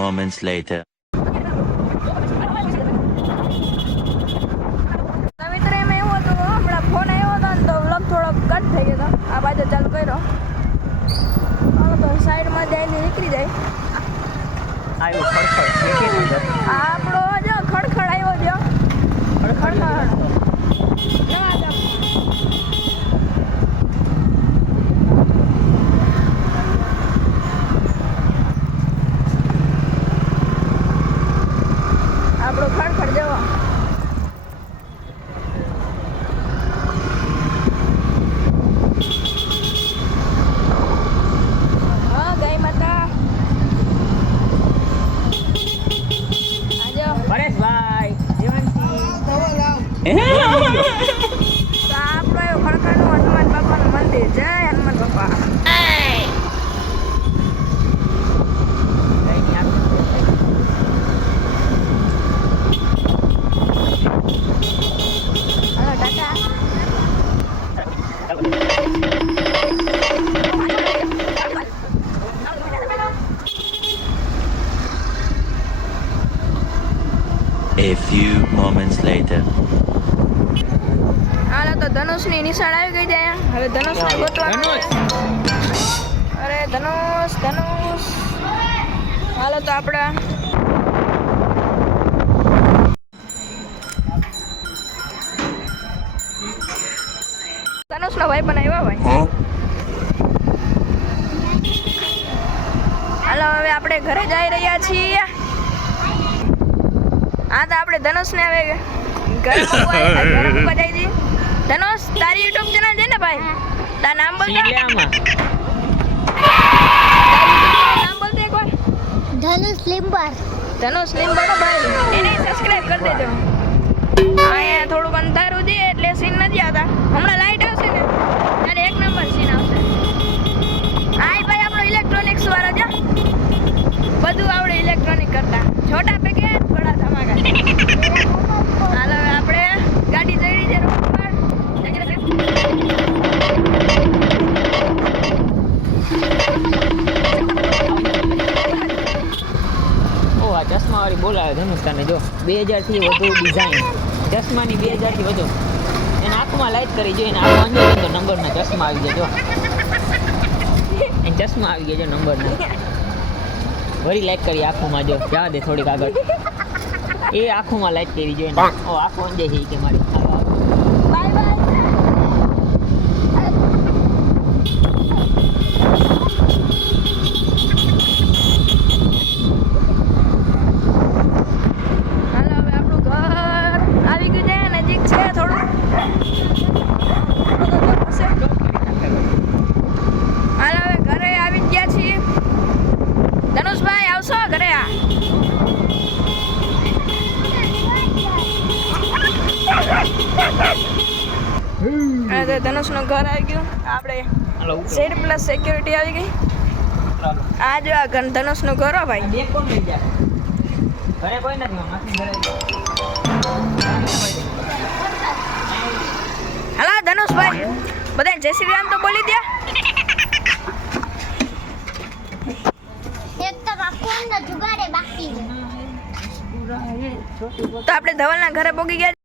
moments later. મિત્ર એમ એવું હતું હમણાં ફોન આવ્યો હતો ને તો વ્લોગ થોડો કટ થઈ ગયો હતો આ બાજુ ચાલુ કર્યો તો સાઈડમાં જઈને નીકળી જાય આવ્યો ખડખડ આપણો જો ખડખડ આવ્યો જો ખડખડ ના આપણો ખડખડ જવો હા ગાય માતા આજો પરેશભાઈ દેવાંશી તો આપણો એવો ખડખડનું હનુમાન બાપાનું મંદિર જય હનુમાન બાપા hello Tata A few moments later. હાલો તો ધનુષની નિશાળ આવી ગઈ છે અહીંયા હવે ધનુષને ગોતવાનું છે. અરે ધનુષ ધનુષ હાલો તો આપણા ધનુષનો ભાઈ પણ આવ્યો ભાઈ હાલો હવે આપણે ઘરે જઈ રહ્યા છીએ હા તો આપણે ધનુષને હવે ઘરે મૂકવા જાય છે ધનુષ તારી યુટ્યુબ ચેનલ છે ને ભાઈ તાર નામ બોલ નામ બોલતે એકવાર ધનુષ લીંબર ધનુષ લીંબર ભાઈ એને સબસ્ક્રાઇબ કરી દેજો અહીંયા થોડુંક અંધારું છે એટલે સીન નથી આવતા હમણાં લાઈટ આવશે ને ત્યારે એક નંબર સીન આવશે આય ભાઈ આપણો ઇલેક્ટ્રોનિક્સ વાળો છે બધું આવડે ઇલેક્ટ્રોનિક કરતા છોટા પેકેટ બડા ધમાકા હાલ હવે આપણે ગાડી જઈ રહી છે રોડ પર ઓ આ ચશ્માવાળી બોલાવે ધનુષ તને જો 2000 થી વધુ ડિઝાઇન ચશ્માની 2000 થી વધુ એને આંખમાં લાઈટ કરી જો એને આંખમાં અંદર અંદર નંબરના ચશ્મા આવી જાય જો એને ચશ્મા આવી ગયા જો નંબરના વળી લાઈટ કરી આંખોમાં જો જવા દે થોડીક આગળ એ આંખોમાં લાઈટ કરી જો એને ઓ આંખો અંજે છે કે મારી બાય બાય હાલો હવે આપણું ઘર આવી ગયું છે નજીક છે થોડું હાલો હવે ઘરે આવી ગયા છીએ ધનુષભાઈ આવશો ઘરે આ ધનુષનું ઘર આવી ગયું આપણે ઝેડ પ્લસ સિક્યુરિટી આવી ગઈ આ જો આ ધનુષનું ઘર હો ભાઈ બે કોણ લઈ જાય ઘરે કોઈ નથી માસી ઘરે હાલો ધનુષભાઈ બધા જય શ્રી રામ તો બોલી દે એક તો બાપુના જુગાડે બાકી તો આપણે ધવલના ઘરે પોગી ગયા